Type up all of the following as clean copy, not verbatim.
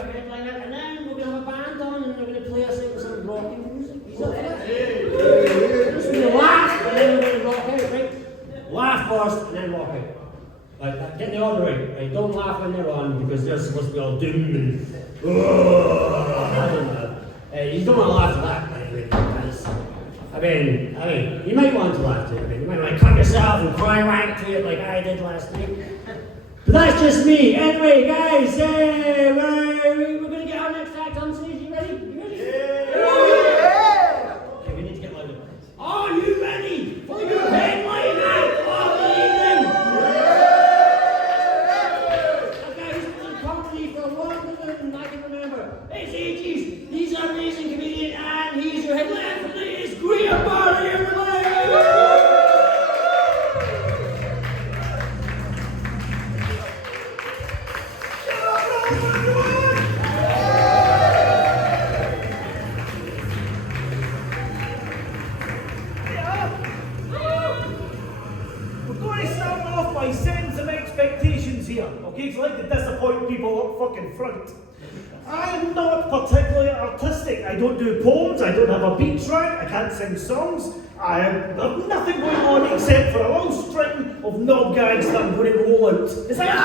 Headline, and then we're going to have a band on and we're going to play us out with some rocking music. He's up for that. Just going to laugh and then we're going to rock out, right? Laugh first and then rock out. Like, get the order right? Don't laugh when they're on because they're supposed to be all doom and I don't know. You don't want to laugh at that, by the way, because I mean, you might want to laugh to it. I mean, you might want to cut yourself and cry wank to it like I did last night. But that's just me. Anyway, guys, we're going to get our next act on stage. You ready? Yeah! Okay, we need to get louder. Are you ready for your headline act of the evening? Yeah! Okay, who's been in comedy for longer than I can remember? It's ages. He's an amazing comedian, and he's your headline act for the night. It's Barrie, everybody! Setting some expectations here, okay? So I like to disappoint people up fucking front. I'm not particularly artistic. I don't do poems, I don't have a beat track, I can't sing songs. I have nothing going on except for a long string of knob gags that I'm going to roll out. Is that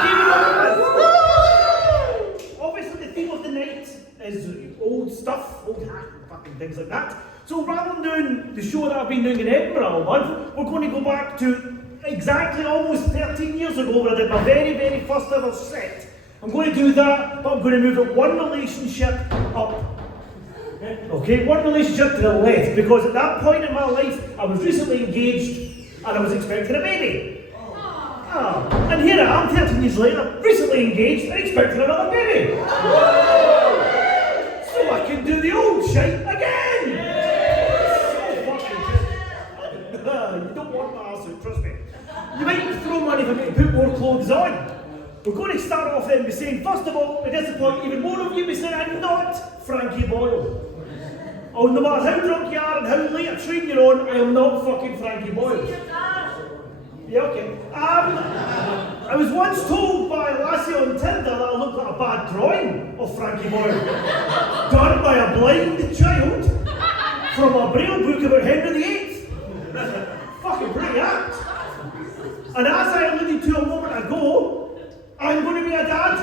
okay? Obviously the theme of the night is old stuff, old hat and fucking things like that. So rather than doing the show that I've been doing in Edinburgh all month, we're going to go back to exactly almost 13 years ago when I did my very, very first ever set. I'm going to do that, but I'm going to move it one relationship up. Okay, one relationship to the left, because at that point in my life, I was recently engaged and I was expecting a baby. And here I am, 13 years later, recently engaged and expecting another baby. So I can do the old shite again. So fucking good. You don't want my arse, trust me. You might throw money for me to put more clothes on. We're going to start off then by saying, first of all, to disappoint even more of you, by saying I'm not Frankie Boyle. Oh, no matter how drunk you are and how late a train you're on, I am not fucking Frankie Boyle. Yeah, okay. I was once told by a lassie on Tinder that I looked like a bad drawing of Frankie Boyle. Done by a blind child from a Braille book about Henry VIII. Fucking pretty act. And as I alluded to a moment ago, I'm going to be a dad.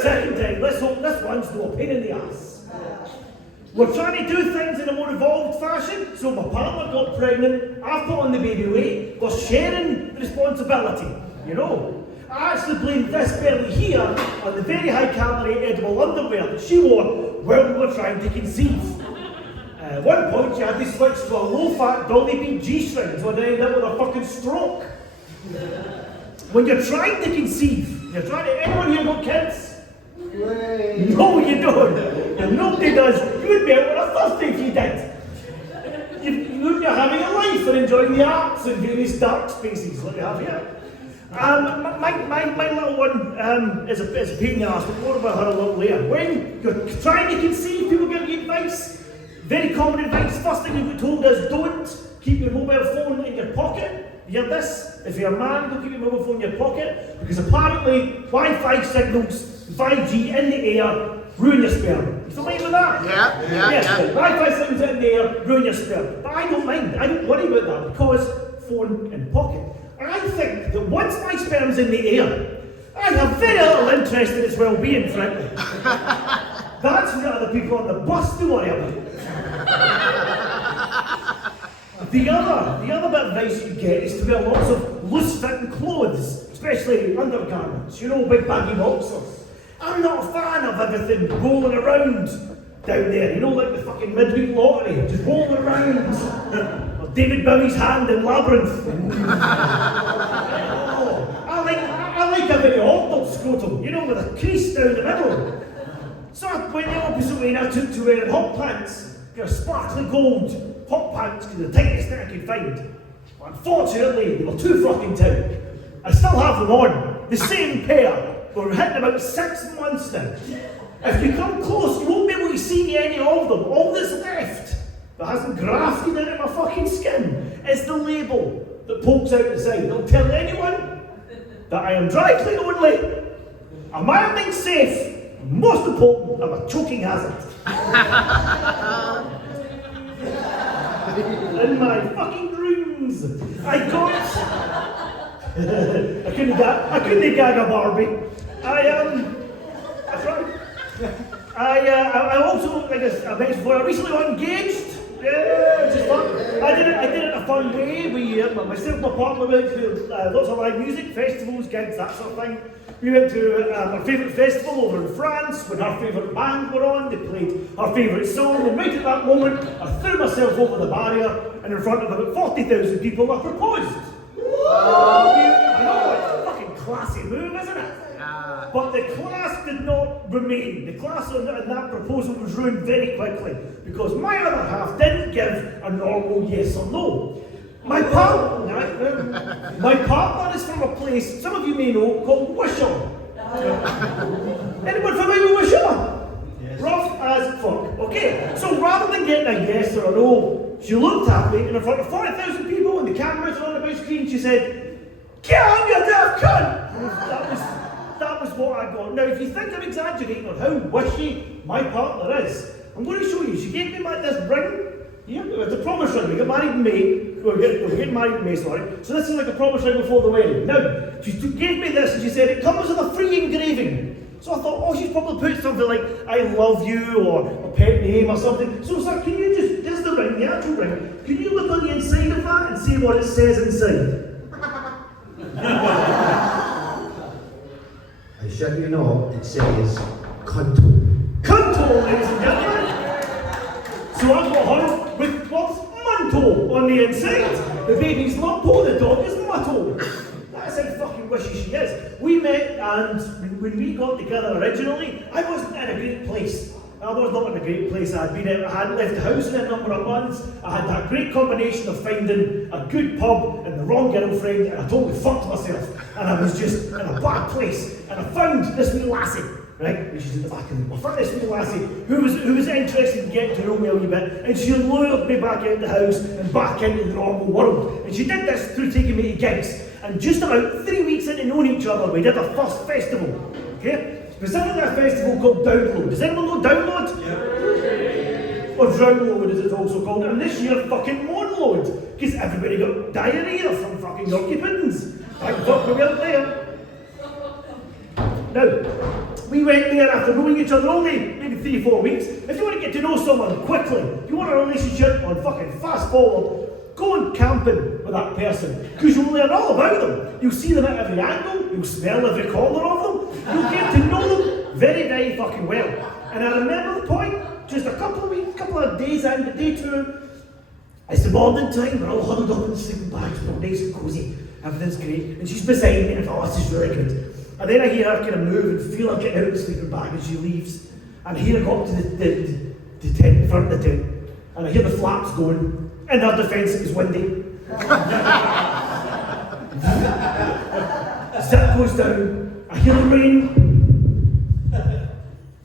Second time, let's hope this one's no pain in the ass. We're trying to do things in a more evolved fashion, so my partner got pregnant, I've put on the baby weight, we're sharing the responsibility, you know. I actually blamed this belly here on the very high calorie edible underwear that she wore while we were trying to conceive. At one point, she had to switch to a low-fat dolly bean G-string, so I ended up with a fucking stroke. When you're trying to conceive, anyone here got kids? No, you don't. And nobody does. You would be out on a Thursday if you did. You're having a life and enjoying the arts in various dark spaces like we have here. My little one is a pain in the ass, but more about her a little later. When you're trying to conceive, people give you advice. Very common advice. First thing you get told is don't keep your mobile phone in your pocket. You hear this? If you're a man, don't keep your mobile phone in your pocket because apparently Wi-Fi signals, 5G in the air, ruin your sperm. You familiar with that? Yeah. Wi-Fi signals in the air, ruin your sperm. But I don't mind. I don't worry about that because phone in pocket. I think that once my sperm's in the air, I have very little interest in its well-being, frankly. That's for the other people on the bus to worry about. The other bit of advice you get is to wear lots of loose-fitting clothes, especially undergarments, you know, big baggy boxers. I'm not a fan of everything rolling around down there, you know, like the fucking midweek lottery, just rolling around. Or David Bowie's hand in Labyrinth. I like a very awkward scrotum, you know, with a crease down the middle. So I went the opposite way and I took to wearing hot pants. They're sparkly gold hot pants because the tightest thing I could find. Unfortunately, they were too fucking tight. I still have them on, the same pair. We're hitting about 6 months now. If you come close, you won't be able to see any of them. All that's left that hasn't grafted into my fucking skin is the label that pokes out the side. Don't tell anyone that I am dry clean only. Am I being safe? Most important, I'm a choking hazard. In my fucking dreams, I got. I couldn't gag a Barrie. I tried. I also, like I mentioned before, I recently got engaged. Yeah, which is fun. I did it in a fun way. Myself and my partner went to lots of live music, festivals, gigs, that sort of thing. We went to our favourite festival over in France when our favourite band were on. They played our favourite song, and right at that moment, I threw myself over the barrier, and in front of about 40,000 people, I proposed. I know, it's a fucking classy move, isn't it? But the class did not remain. The class on that proposal was ruined very quickly because my other half didn't give a normal yes or no. My partner is from a place some of you may know called Wishaw. Anyone familiar with Wishaw? Yes. Rough as fuck. Okay, so rather than getting a yes or a no, she looked at me and in front of 40,000 people and the cameras were on the big screen, she said, "Get on, you daft cunt!" That was what I got. Now, if you think I'm exaggerating on how wishy my partner is, I'm going to show you. She gave me this ring. Yeah, it's a promise ring. We got married in May. We're getting married in May, sorry. So this is like a promise ring before the wedding. Now, she gave me this and she said it comes with a free engraving. So I thought, oh, she's probably put something like, "I love you," or a pet name or something. So sir, can you just, there's the ring, the actual ring. Can you look on the inside of that and see what it says inside? I shall you know, it says Cunto. Cunto, ladies and gentlemen. So I've got her with what's Munto on the inside. The baby's Lumpo, the dog is Mutto. That's how fucking wishy she is. We met, and when we got together originally, I wasn't in a great place. I was not in a great place. I hadn't left the house in a number of months. I had that great combination of finding a good pub and the wrong girlfriend, and I totally fucked myself. And I was just in a bad place. And I found this wee lassie, right? Which is in the back of me. I found this wee lassie who was interested in getting to know me a wee bit, and she lured me back out the house and back into the normal world. And she did this through taking me to gigs. And just about 3 weeks into knowing each other, we did our first festival. Okay? Specifically a festival called Download. Does anyone know Download? Yeah. Or Drownload as it's also called. And this year fucking Moonload. Because everybody got diarrhea from fucking Yorkie puddings. Thank fuck we weren't there. Now, we went there after knowing each other only maybe 3-4 weeks. If you want to get to know someone quickly, if you want a relationship on fucking fast forward, go and camping with that person, because you'll learn all about them. You'll see them at every angle, you'll smell every corner of them, you'll get to know them very, very fucking well. And I remember the point, just a couple of days into day 2, it's the morning time, we're all huddled up in the sleeping bags, we're all nice and cosy, everything's great, and she's beside me, and I thought, oh, this is really good. And then I hear her kind of move and feel her getting out of the sleeping bag as she leaves, and I hear her go up to the tent, in front of the tent, and I hear the flaps going. In her defence, it was windy. Zip goes down. I hear the rain.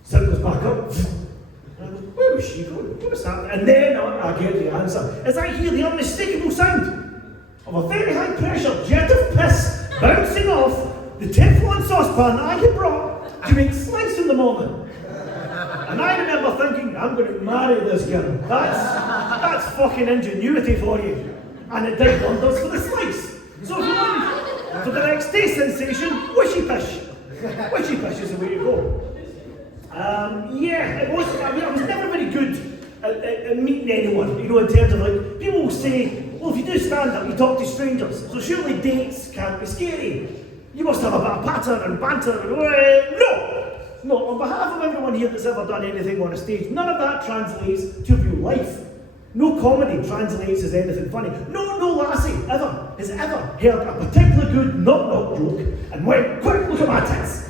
Zip goes back up. Where was she going? What was that? And then I get the answer. As I hear the unmistakable sound of a very high pressure jet of piss bouncing off the Teflon saucepan I had brought to make slice in the morning. And I remember thinking, I'm going to marry this girl. That's fucking ingenuity for you. And it did wonders for the slice. So if you want for the next day sensation, wishy pish. Wishy pish is the way to go. Yeah, it was. I mean, I was never very good at meeting anyone. You know, in terms of like, people will say, well, if you do stand up, you talk to strangers. So surely dates can't be scary. You must have a bit of patter and banter. No, on behalf of everyone here that's ever done anything on a stage, none of that translates to real life. No comedy translates as anything funny. No lassie has ever heard a particularly good knock-knock joke and went, quick, look at my tits.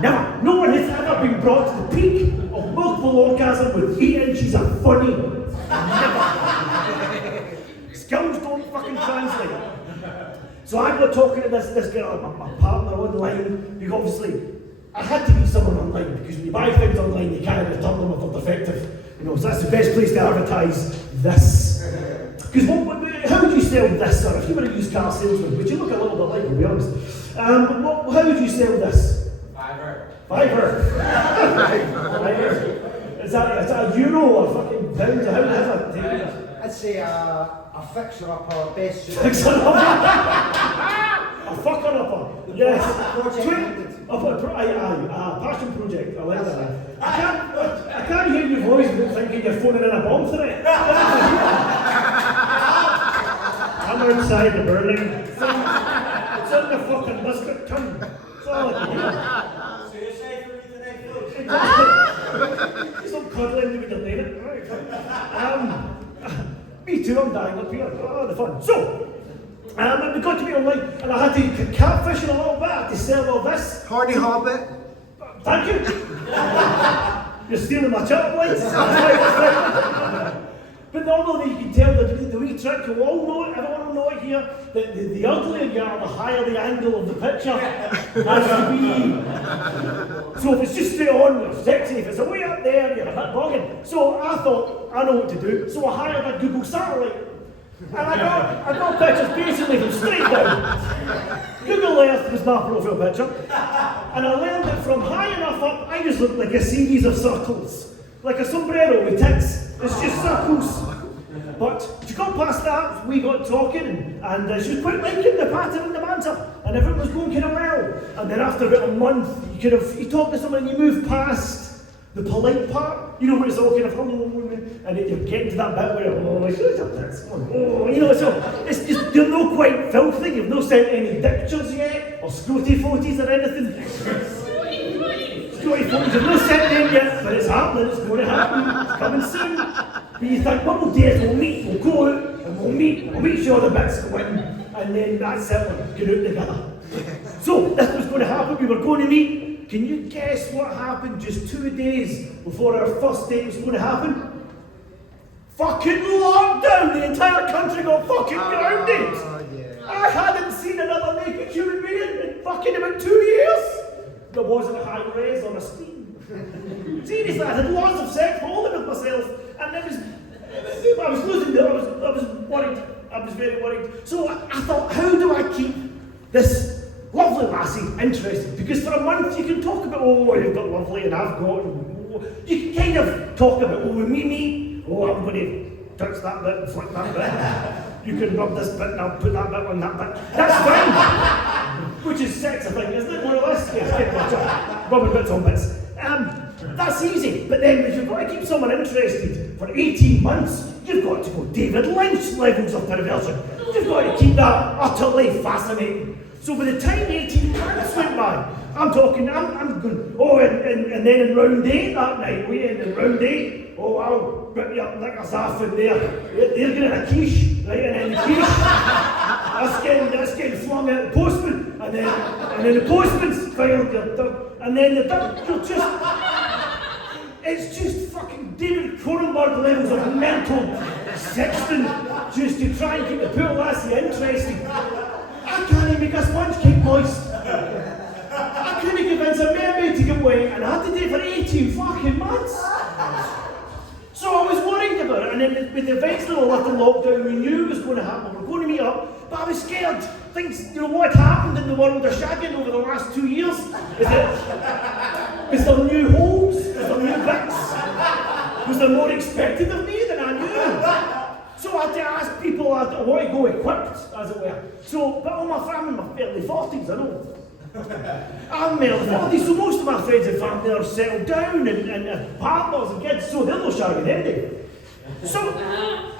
Never. No one has ever been brought to the peak of multiple orgasm with 8 inches of funny. Never. Skills don't fucking translate. So I got talking to this girl, my partner online, because obviously I had to meet someone online, because when you buy things online, you can't return them if they're defective. You know, so that's the best place to advertise this. Because how would you sell this, or if you were a used car salesman, which you look a little bit like, to be honest, how would you sell this? Fiver. Is that a euro or fucking pound? How does that take? I'd say a fixer-upper, best suit. Fixer upper. A fucker upper. Yes. Passion project. I like that. I can't hear your voice without thinking you're phoning in a bomb threat. I'm outside the burning. It's in the fucking biscuit tin. That's all I can hear. Suicide for me tonight, folks. Stop cuddling with your name. Me too, I'm dying up here. Oh, the fun. So, we got to be online and I had to catfish a little bit. I had to sell all this. Horny Hobbit. Thank you. You're stealing my chat lines. But normally you can tell the wee trick, you all know it, everyone will know it here, that the uglier you are, the higher the angle of the picture has to be. So if it's just straight on, you're sexy. If it's way up there, you're a bit bogging. So I thought, I know what to do. So I hired a Google satellite. And I got pictures basically from straight down. Google Earth was my profile picture. And I learned that from high enough up, I just looked like a series of circles. Like a sombrero with tits. It's just circles. But she got past that, we got talking, and she was quite liking the pattern and the banter, and everything was going kind of well. And then after about a month, you talk to someone and you move past the polite part, you know, where it's all kind of, and you're getting to that bit where, you know, so it's just, you're not quite filthy, you've not sent any pictures yet, or scrotty photos or anything. Scrotty photos, you've not sent them yet, but it's happening, it's going to happen, it's coming soon. But you think, what we'll do is we'll meet, we'll go out, and we'll make sure the bits go in, and then that's it, we'll get out together. So, this was going to happen, we were going to meet. Can you guess what happened just 2 days before our first date was going to happen? Fucking lockdown! The entire country got fucking grounded! Yeah. I hadn't seen another naked human being in fucking about 2 years! There wasn't a high res on a screen. Seriously, I had lots of sex, only with myself, and I was losing it, I was worried, I was very worried. So I thought, how do I keep this lovely lassie interested? Because for a month you can talk about, oh, you've got lovely and I've got, you can kind of talk about, oh, when we meet, oh, I'm going to touch that bit and flick that bit. You can rub this bit and I'll put that bit on that bit. That's fine. Which is sex, I think, isn't it? More or less? Yes, get much rubbing bits on bits. That's easy, but then if you've got to keep someone interested for 18 months, you've got to go David Lynch levels of perversion. You've got to keep that utterly fascinating. So by the time 18 months went by, I'm going, oh, and then in round 8 that night, we end in round 8, oh, I'll rip you up like a zaff in there. They're getting a quiche, right, and then the quiche, that's getting flung at the postman, and then the postman's filed, and then you're just, it's just fucking David Cronenberg levels of mental sexting, just to try and keep the poor lassie interesting. I can't even make a sponge cake moist. I couldn't convince a mermaid to get wet, and I had to do it for 18 fucking months. So I was worried about it, and then with the events that were left in lockdown, we knew it was going to happen. We were going to meet up, but I was scared. Things, you know, what had happened in the world of shagging over the last 2 years is there new holes? Is there new bits? Was there more expected of me than I knew? So I had to ask people, I want to go equipped, as it were. So, but all my family, my early 40s, I know. I'm early 40s, so most of my friends and family are settled down and partners and kids, so they're not shagging anyway. So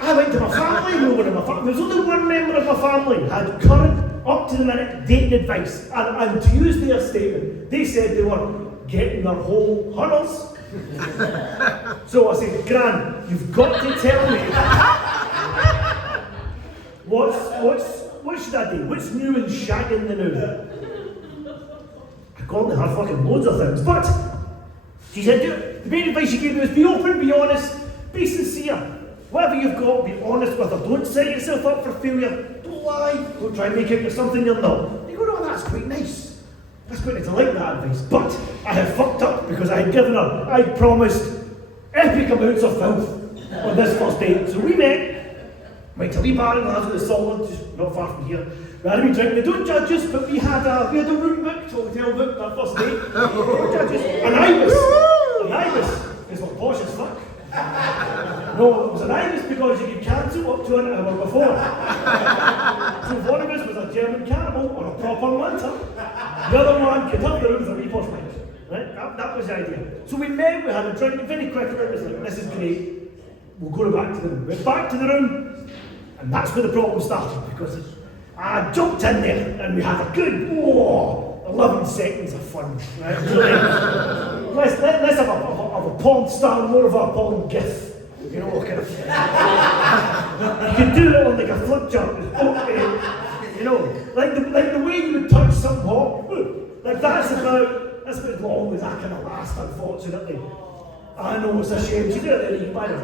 I went to my family, no one in my family, there's only one member of my family had current, up to the minute dating advice. And to use their statement, they said they were getting their whole huddles. So I said, Gran, you've got to tell me. What should I do? What's new in shagging the new? According to her, fucking loads of things. But she said, the main advice she gave me was be open, be honest, be sincere. Whatever you've got, be honest with her. Don't set yourself up for failure. Don't lie. Don't try and make out you're something you're not. You go, no, that's quite nice. That's quite nice. I like that advice. But I had fucked up because I had given her, I promised epic amounts of filth on this first date. So we met. Went to a wee bar in Glasgow, the Solid, just not far from here. We had a wee drink. They don't judge us, but we had a room booked, hotel booked that first day. Don't judge us. An ibis is what posh as fuck. No, it was an ibis because you could cancel up to an hour before. So if one of us was a German cannibal or a proper munter, the other one could have the room for a wee posh night. Right? That was the idea. So we met, we had a drink, and very quickly it was like, this is great. We'll go back to the room. Went back to the room, and that's where the problem started, because I jumped in there, and we had a good, 11 seconds of fun. Right? So, less of a porn star, more of a porn gif. You know, kind of. You could do it on like a flip chart. You know, like the way you would touch some hot. Like that's about as long as I can last, unfortunately. I know it's a shame. She did it there, you can buy it.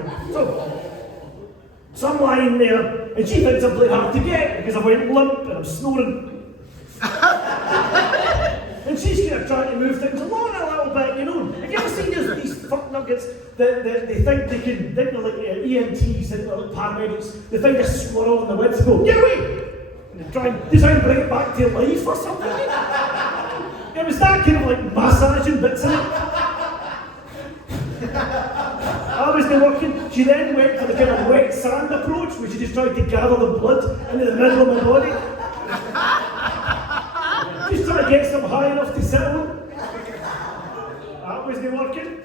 So I'm lying there, and she thinks I'm playing hard to get because I went limp and I'm snoring. And she's kind of trying to move things along a little bit, you know. Have you ever seen these fuck nuggets that they think they can, they're like EMTs and like paramedics, they find a squirrel in the woods and go, get away! And they try and bring it back to life or something. It was that kind of like massaging bits in it. I was there working. She then went for the kind of wet sand approach, where she just tried to gather the blood into the middle of my body. Just trying to get some high enough to sit on. That wasn't working.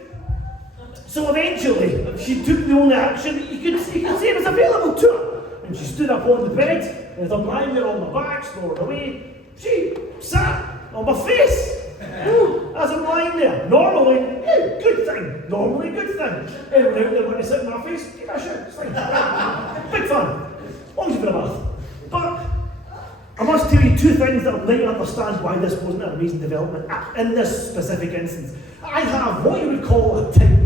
So eventually, she took the only action that you could say was available to her. And she stood up on the bed, and as I'm lying there on my back, snoring away, she sat on my face. As I'm lying there, normally, good thing. Normally, good thing. Anyone out there want to sit in my face? Give me a shit. It's fine. Big fun. As long as you've got a bath. But I must tell you two things that will make you understand why this wasn't an amazing development in this specific instance. I have what you would call a type.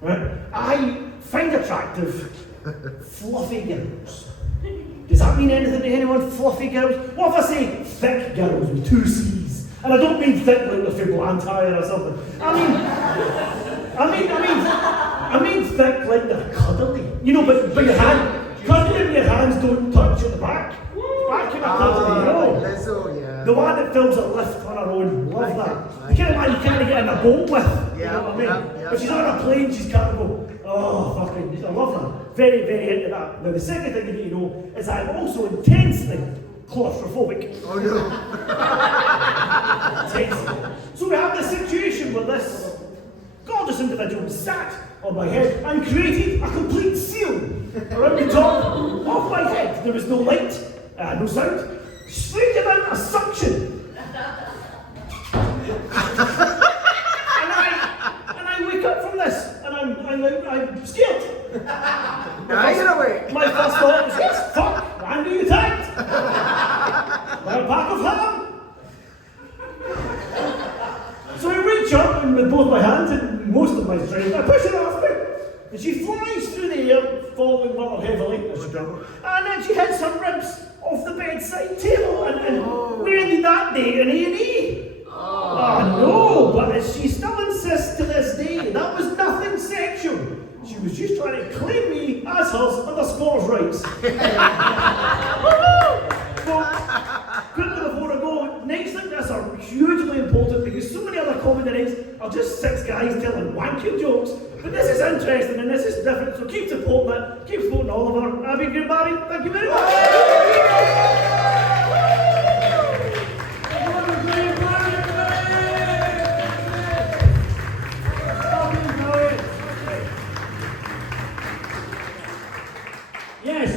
Right? I find attractive fluffy girls. Does that mean anything to anyone? Fluffy girls? What if I say thick girls with 2 C's? And I don't mean thick like they're from Blantyre or something. I mean thick like they're cuddly. You know, but your cuddly and your hands don't touch at the back. Back in a cuddly, you know. The one that films a lift on her own. Love that. You can't get in a boat with. You know what I mean? But she's on a plane, she's kind of go, oh, fucking, I love that. Very, very into that. Now, the second thing you need to know is I'm also intensely claustrophobic. Oh no. Intensely. So we have this situation where this gorgeous individual sat on my head and created a complete seal around the top of my head. There was no light, no sound, straight amount of suction. and I wake up from this, and I'm scared. My first thought was, yes, fuck, I knew you tagged. Like a pack of ham. So I reach up and with both my hands and most of my strength, I push her off me. And she flies through the air, falling rather heavily as she goes. And then she hits her ribs off the bedside table. And we ended that day in A&E. No, but she still insists to this day that was nothing sexual. She was just trying to claim me as hers under scores rights. So, quickly before I go, nights like this are hugely important because so many other comedy nights are just 6 guys telling wanky jokes. But this is interesting and this is different, so keep supporting it, keep supporting Oliver. I've been good, Barrie. Thank you very much. Yes,